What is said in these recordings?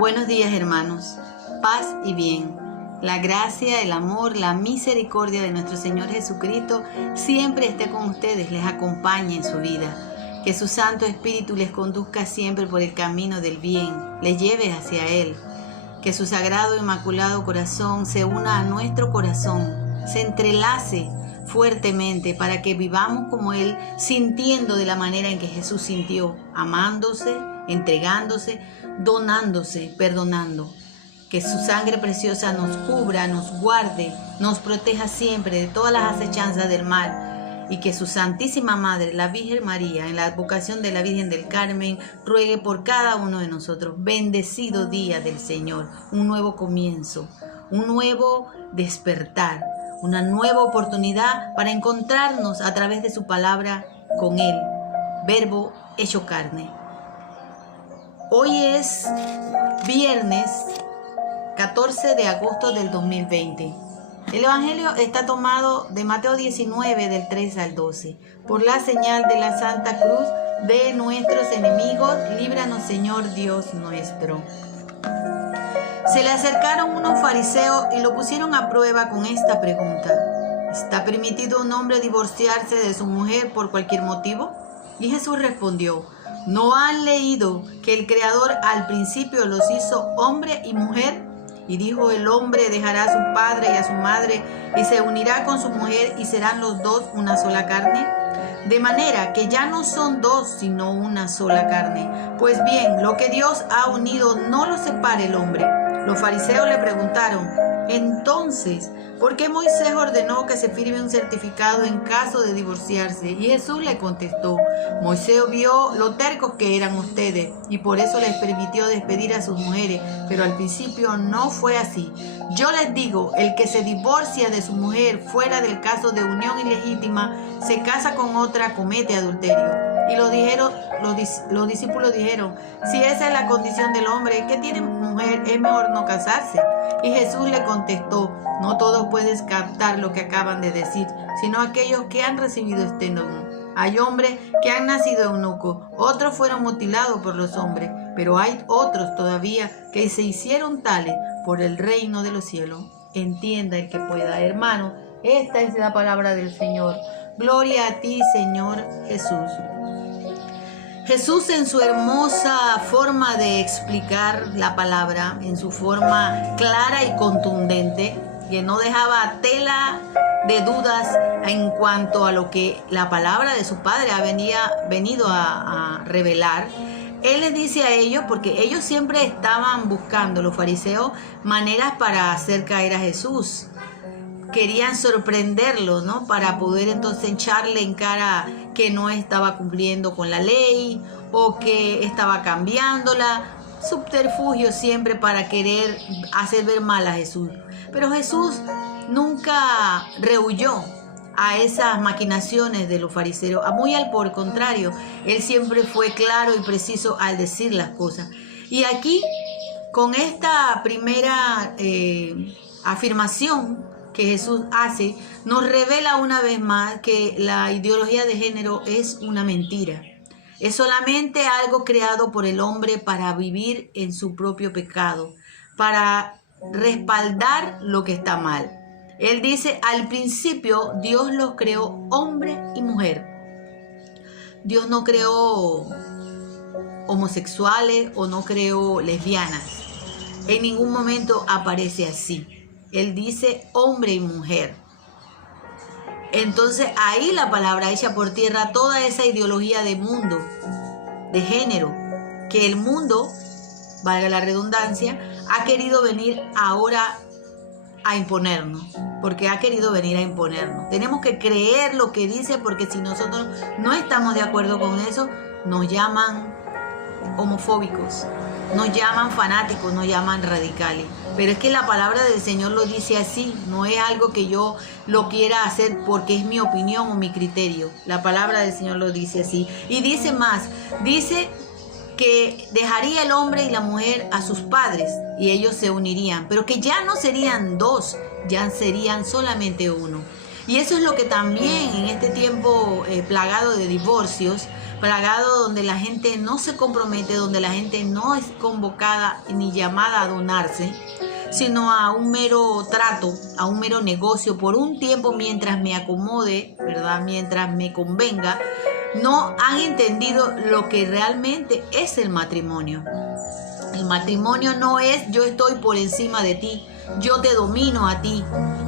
Buenos días, hermanos. Paz y bien. La gracia, el amor, la misericordia de nuestro Señor Jesucristo siempre esté con ustedes, les acompañe en su vida. Que su Santo Espíritu les conduzca siempre por el camino del bien, les lleve hacia Él. Que su sagrado e inmaculado corazón se una a nuestro corazón, se entrelace fuertemente para que vivamos como Él, sintiendo de la manera en que Jesús sintió, amándose, entregándose, donándose, perdonando. Que su sangre preciosa nos cubra, nos guarde, nos proteja siempre de todas las acechanzas del mal, y que su Santísima Madre, la Virgen María, en la advocación de la Virgen del Carmen, ruegue por cada uno de nosotros. Bendecido día del Señor, un nuevo comienzo, un nuevo despertar, una nueva oportunidad para encontrarnos a través de su palabra con Él, Verbo hecho carne. Hoy es viernes 14 de agosto del 2020. El Evangelio está tomado de Mateo 19, del 3 al 12. Por la señal de la Santa Cruz de nuestros enemigos, líbranos, Señor Dios nuestro. Se le acercaron unos fariseos y lo pusieron a prueba con esta pregunta: ¿está permitido a un hombre divorciarse de su mujer por cualquier motivo? Y Jesús respondió: ¿no han leído que el Creador al principio los hizo hombre y mujer? Y dijo: el hombre dejará a su padre y a su madre y se unirá con su mujer y serán los dos una sola carne. De manera que ya no son dos, sino una sola carne. Pues bien, lo que Dios ha unido no lo separe el hombre. Los fariseos le preguntaron: entonces, ¿por qué Moisés ordenó que se firme un certificado en caso de divorciarse? Y Jesús le contestó: Moisés vio lo tercos que eran ustedes y por eso les permitió despedir a sus mujeres, pero al principio no fue así. Yo les digo, el que se divorcia de su mujer fuera del caso de unión ilegítima, se casa con otra, comete adulterio. Y los discípulos dijeron: si esa es la condición del hombre que tiene mujer, es mejor no casarse. Y Jesús le contestó: no todos pueden captar lo que acaban de decir, sino aquellos que han recibido este don. Hay hombres que han nacido eunucos, otros fueron mutilados por los hombres, pero hay otros todavía que se hicieron tales por el reino de los cielos. Entienda el que pueda. Hermano, esta es la palabra del Señor. Gloria a ti, Señor Jesús. Jesús, en su hermosa forma de explicar la palabra, en su forma clara y contundente, que no dejaba tela de dudas en cuanto a lo que la palabra de su Padre ha venido a revelar. Él les dice a ellos, porque ellos siempre estaban buscando, los fariseos, maneras para hacer caer a Jesús. Querían sorprenderlo, ¿no? Para poder entonces echarle en cara que no estaba cumpliendo con la ley o que estaba cambiándola. Subterfugio siempre para querer hacer ver mal a Jesús. Pero Jesús nunca rehuyó a esas maquinaciones de los fariseos. Muy al por contrario, Él siempre fue claro y preciso al decir las cosas. Y aquí, con esta primera afirmación que Jesús hace, nos revela una vez más que la ideología de género es una mentira. Es solamente algo creado por el hombre para vivir en su propio pecado, para respaldar lo que está mal. Él dice: al principio Dios los creó hombre y mujer. Dios no creó homosexuales o no creó lesbianas. En ningún momento aparece así. Él dice hombre y mujer. Entonces ahí la palabra echa por tierra toda esa ideología de mundo, de género, que el mundo, valga la redundancia, ha querido venir ahora a imponernos, porque ha querido venir a imponernos. Tenemos que creer lo que dice, porque si nosotros no estamos de acuerdo con eso, nos llaman homofóbicos, nos llaman fanáticos, nos llaman radicales. Pero es que la palabra del Señor lo dice así, no es algo que yo lo quiera hacer porque es mi opinión o mi criterio. La palabra del Señor lo dice así. Y dice más, dice que dejaría el hombre y la mujer a sus padres y ellos se unirían, pero que ya no serían dos, ya serían solamente uno. Y eso es lo que también en este tiempo plagado de divorcios, plagado donde la gente no se compromete, donde la gente no es convocada ni llamada a donarse, sino a un mero trato, a un mero negocio por un tiempo mientras me acomode, ¿verdad? Mientras me convenga. No han entendido lo que realmente es el matrimonio. El matrimonio no es yo estoy por encima de ti, yo te domino a ti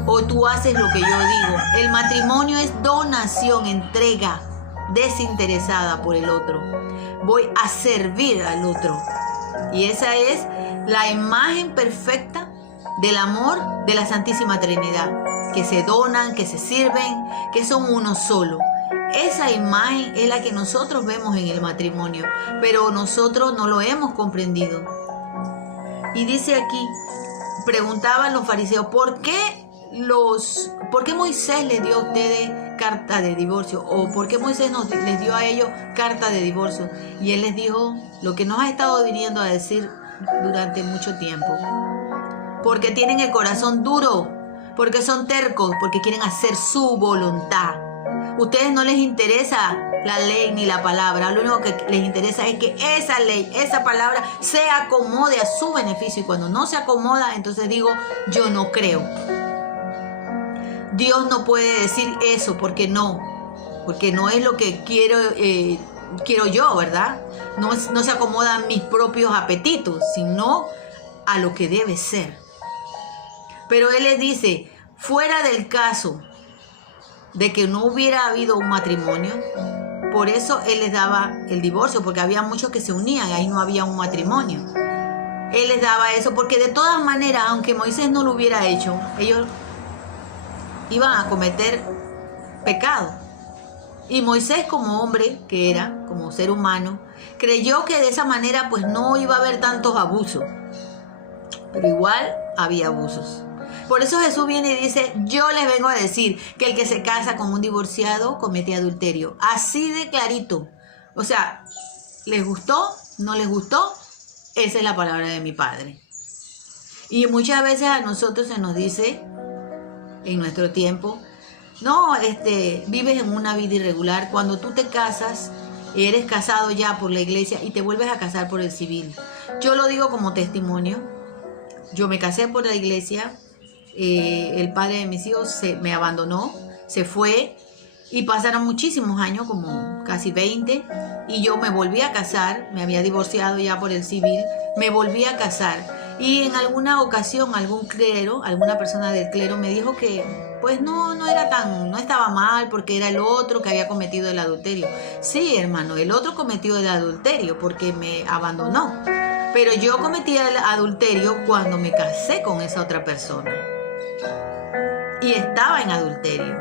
o tú haces lo que yo digo. El matrimonio es donación, entrega desinteresada por el otro. Voy a servir al otro. Y esa es la imagen perfecta del amor de la Santísima Trinidad, que se donan, que se sirven, que son uno solo. Esa imagen es la que nosotros vemos en el matrimonio, pero nosotros no lo hemos comprendido. Y dice aquí, preguntaban los fariseos, ¿por qué Moisés les dio a ustedes carta de divorcio? ¿O por qué Moisés les dio a ellos carta de divorcio? Y él les dijo lo que nos ha estado viniendo a decir durante mucho tiempo. Porque tienen el corazón duro, porque son tercos, porque quieren hacer su voluntad. Ustedes no les interesa la ley ni la palabra, lo único que les interesa es que esa ley, esa palabra se acomode a su beneficio, y cuando no se acomoda, entonces digo, yo no creo. Dios no puede decir eso porque no es lo que quiero yo, ¿verdad? No se acomoda a mis propios apetitos, sino a lo que debe ser. Pero Él les dice, fuera del caso de que no hubiera habido un matrimonio, por eso Él les daba el divorcio, porque había muchos que se unían y ahí no había un matrimonio. Él les daba eso porque de todas maneras, aunque Moisés no lo hubiera hecho, ellos iban a cometer pecado. Y Moisés, como hombre que era, como ser humano, creyó que de esa manera pues no iba a haber tantos abusos. Pero igual había abusos. Por eso Jesús viene y dice, yo les vengo a decir que el que se casa con un divorciado comete adulterio. Así de clarito. O sea, ¿les gustó? ¿No les gustó? Esa es la palabra de mi Padre. Y muchas veces a nosotros se nos dice, en nuestro tiempo, no, vives en una vida irregular. Cuando tú te casas, eres casado ya por la iglesia y te vuelves a casar por el civil. Yo lo digo como testimonio. Yo me casé por la iglesia. El padre de mis hijos me abandonó, se fue y pasaron muchísimos años, como casi 20, y yo me volví a casar, me había divorciado ya por el civil, me volví a casar y en alguna ocasión alguna persona del clero me dijo que pues no estaba mal porque era el otro que había cometido el adulterio. Sí, hermano, el otro cometió el adulterio porque me abandonó, pero yo cometí el adulterio cuando me casé con esa otra persona. Y estaba en adulterio.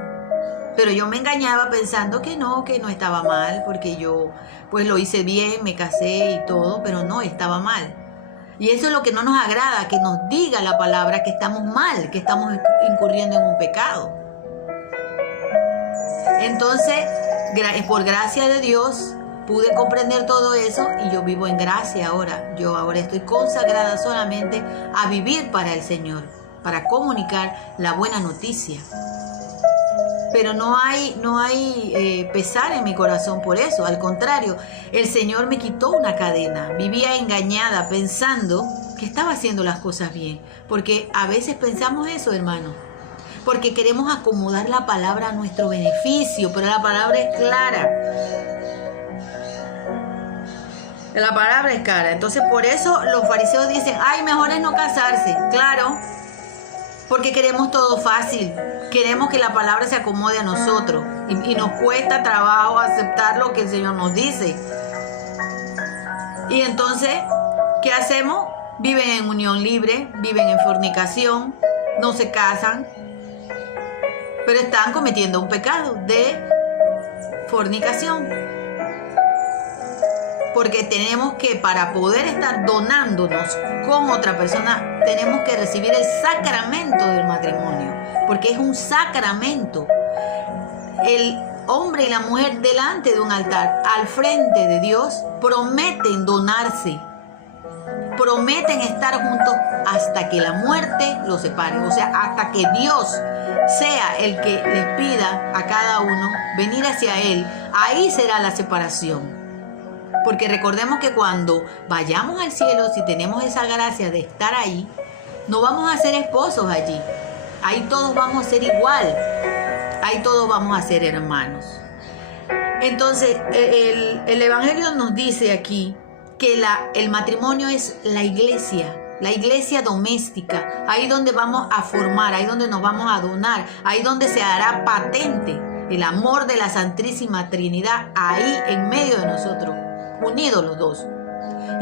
Pero yo me engañaba pensando que no estaba mal, porque yo pues lo hice bien, me casé y todo, pero no estaba mal. Y eso es lo que no nos agrada, que nos diga la palabra que estamos mal, que estamos incurriendo en un pecado. Entonces, por gracia de Dios, pude comprender todo eso y yo vivo en gracia ahora. Yo ahora estoy consagrada solamente a vivir para el Señor, para comunicar la buena noticia. Pero no hay pesar en mi corazón por eso. Al contrario, el Señor me quitó una cadena. Vivía engañada pensando que estaba haciendo las cosas bien. Porque a veces pensamos eso, hermano. Porque queremos acomodar la palabra a nuestro beneficio. Pero la palabra es clara. La palabra es clara. Entonces por eso los fariseos dicen, ay, mejor es no casarse. Claro. Porque queremos todo fácil, queremos que la palabra se acomode a nosotros y nos cuesta trabajo aceptar lo que el Señor nos dice. Y entonces, ¿qué hacemos? Viven en unión libre, viven en fornicación, no se casan, pero están cometiendo un pecado de fornicación. Porque tenemos que, para poder estar donándonos con otra persona, tenemos que recibir el sacramento del matrimonio. Porque es un sacramento. El hombre y la mujer delante de un altar, al frente de Dios, prometen donarse. Prometen estar juntos hasta que la muerte los separe. O sea, hasta que Dios sea el que les pida a cada uno venir hacia Él. Ahí será la separación. Porque recordemos que cuando vayamos al cielo, si tenemos esa gracia de estar ahí, no vamos a ser esposos allí. Ahí todos vamos a ser igual. Ahí todos vamos a ser hermanos. Entonces, el Evangelio nos dice aquí que el matrimonio es la iglesia doméstica, ahí donde vamos a formar, ahí donde nos vamos a donar, ahí donde se hará patente el amor de la Santísima Trinidad, ahí en medio de nosotros, unidos los dos.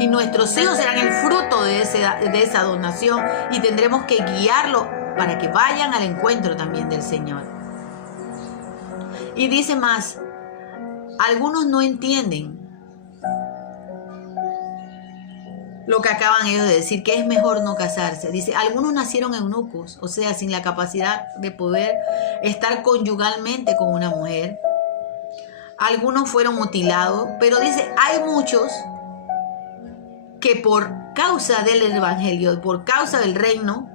Y nuestros hijos serán el fruto de esa donación y tendremos que guiarlos para que vayan al encuentro también del Señor. Y dice más, algunos no entienden lo que acaban ellos de decir, que es mejor no casarse. Dice, algunos nacieron eunucos, o sea, sin la capacidad de poder estar conyugalmente con una mujer. Algunos fueron mutilados, pero dice, hay muchos que por causa del Evangelio, por causa del reino,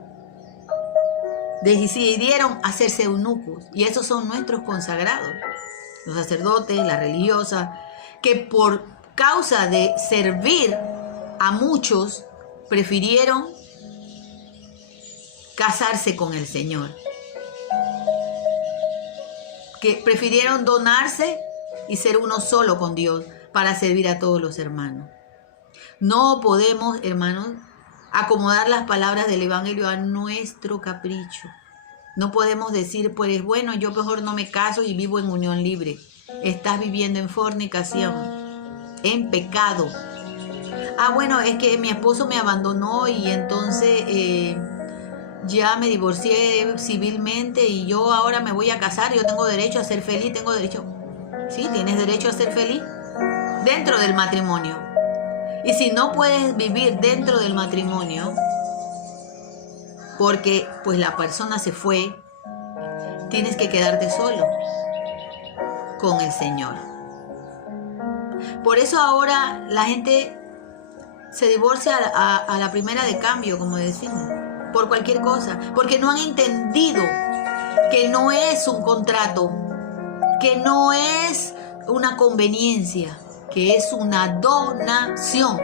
decidieron hacerse eunucos. Y esos son nuestros consagrados, los sacerdotes, las religiosas, que por causa de servir a muchos prefirieron casarse con el Señor, que prefirieron donarse y ser uno solo con Dios para servir a todos los hermanos. No podemos, hermanos, acomodar las palabras del Evangelio a nuestro capricho. No podemos decir, pues bueno, yo mejor no me caso y vivo en unión libre. Estás viviendo en fornicación, en pecado. Ah, bueno, es que mi esposo me abandonó y entonces ya me divorcié civilmente y yo ahora me voy a casar. Yo tengo derecho a ser feliz, tengo derecho. Sí, tienes derecho a ser feliz dentro del matrimonio. Y si no puedes vivir dentro del matrimonio, porque pues la persona se fue, tienes que quedarte solo con el Señor. Por eso ahora la gente se divorcia a la primera de cambio, como decimos, por cualquier cosa, porque no han entendido que no es un contrato, que no es una conveniencia, que es una donación.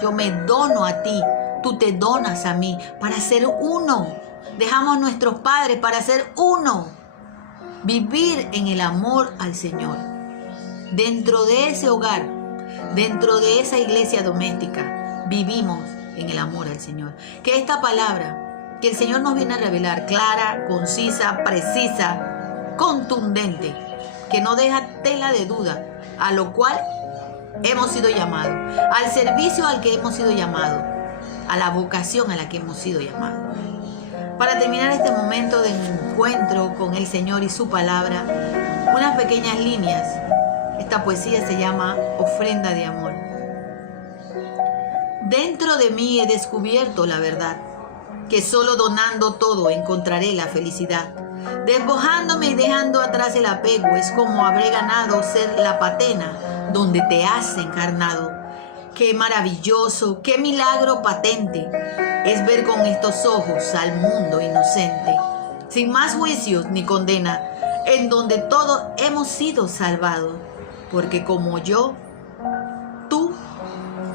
Yo me dono a ti, tú te donas a mí, para ser uno. Dejamos a nuestros padres para ser uno. Vivir en el amor al Señor. Dentro de ese hogar, dentro de esa iglesia doméstica, vivimos en el amor al Señor. Que esta palabra que el Señor nos viene a revelar, clara, concisa, precisa, contundente, que no deja tela de duda, a lo cual hemos sido llamados, al servicio al que hemos sido llamados, a la vocación a la que hemos sido llamados. Para terminar este momento de encuentro con el Señor y su palabra, unas pequeñas líneas. Esta poesía se llama Ofrenda de Amor. Dentro de mí he descubierto la verdad, que solo donando todo encontraré la felicidad. Despojándome y dejando atrás el apego, es como habré ganado ser la patena donde te has encarnado. Qué maravilloso, qué milagro patente es ver con estos ojos al mundo inocente, sin más juicios ni condena, en donde todos hemos sido salvados, porque como yo, tú,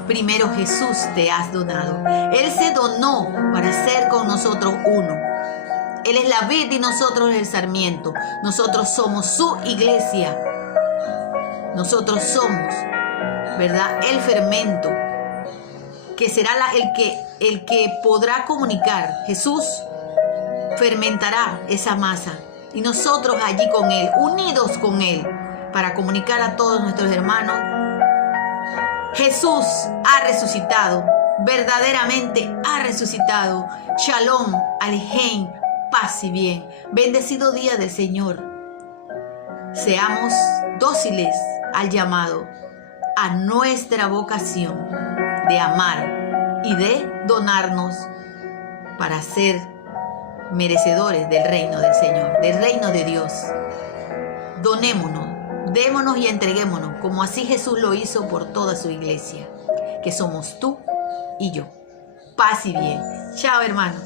primero Jesús te has donado. Él se donó para ser con nosotros uno. Él es la vid y nosotros el sarmiento. Nosotros somos su iglesia. Nosotros somos, ¿verdad?, el fermento, que será el que podrá comunicar. Jesús fermentará esa masa y nosotros allí con Él, unidos con Él, para comunicar a todos nuestros hermanos. Jesús ha resucitado, verdaderamente ha resucitado. Shalom, Alejem, paz y bien. Bendecido día del Señor. Seamos dóciles al llamado, a nuestra vocación de amar y de donarnos para ser merecedores del reino del Señor, del reino de Dios. Donémonos, démonos y entreguémonos, como así Jesús lo hizo por toda su iglesia, que somos tú y yo. Paz y bien. Chao, hermanos.